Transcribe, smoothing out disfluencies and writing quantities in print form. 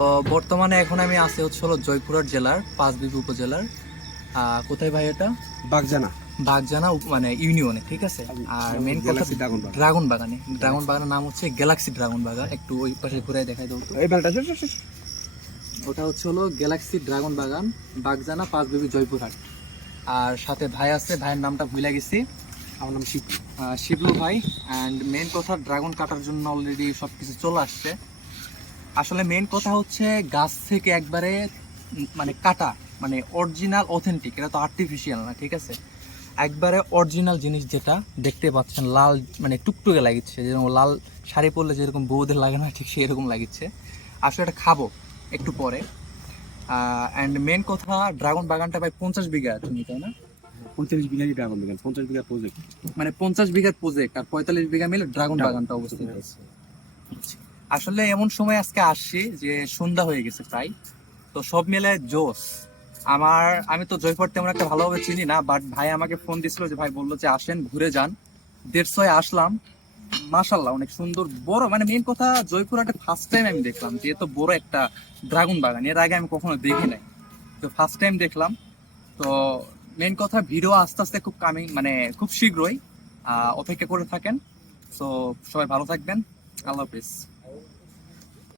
তো বর্তমানে এখন আমি আছি হচ্ছে হলো জয়পুরহাট জেলার পাঁচবিবি উপজেলার কোথায় ভাই এটা? বাগজানা বাগজানা মানে ইউনিয়নে, ঠিক আছে। আর মেন কথা গ্যালাক্সি ড্রাগন বাগান। ড্রাগন বাগানে, ড্রাগন বাগানের নাম হচ্ছে গ্যালাক্সি ড্রাগন বাগান। একটু ওই পাশে ঘুরে দেখাই দাও তো। এই বেলটা ওটা হচ্ছে হলো গ্যালাক্সি ড্রাগন বাগান, বাগজানা, পাঁচবিবি, জয়পুরহাট। আর সাথে ভাই আছে, ভাইয়ের নামটা ভুলে গেছি। আমার নাম শিব। শিবলু ভাই। অ্যান্ড মেন কথা, ড্রাগন কাটার জন্য অলরেডি সব কিছু চলে আসছে। আসলে মেন কথা হচ্ছে গাছ থেকে একবারে মানে কাটা, মানে অরিজিনাল অথেন্টিক, এটা তো আর্টিফিশিয়াল না, ঠিক আছে। একবারে অরিজিনাল জিনিস যেটা দেখতে পাচ্ছেন, লাল মানে টুকটুকে লাগিচ্ছে, যেরকম লাল শাড়ি পরলে যেরকম বউদের লাগে না, ঠিক সেরকম লাগিচ্ছে। আসলে এটা খাবো একটু পরে। অ্যান্ড মেন কথা, ড্রাগন বাগানটা ভাই 50 বিঘা তুমি, তাই না? 45 বিঘা ড্রাগন বাগান, 50 বিঘা প্রজেক্ট। মানে 50 বিঘার প্রজেক্ট আর 45 বিঘা মিলে ড্রাগন বাগানটা অবস্থিত আছে। আসলে এমন সময় আজকে আসছি যে সন্ধ্যা হয়ে গেছে প্রায়, তো সব মিলে জোস। আমি তো জয়পুরহাট তেমন একটা ভালোভাবে চিনি না, বাট ভাই আমাকে ফোন দিছিল, যে ভাই বললো যে আসেন ঘুরে যান। 150 আসলাম। মাশাল্লাহ অনেক সুন্দর বড়, মানে মেন কথা জয়পুরহাটে ফার্স্ট টাইম আমি দেখলাম যে এত বড় একটা ড্রাগন বাগান, এর আগে আমি কখনো দেখি নাই। তো ফার্স্ট টাইম দেখলাম। তো মেন কথা, ভিডিও আস্তে আস্তে খুব কামিং, মানে খুব শীঘ্রই অপেক্ষা করে থাকেন। তো সবাই ভালো থাকবেন। আল্লাহ হাফিজ।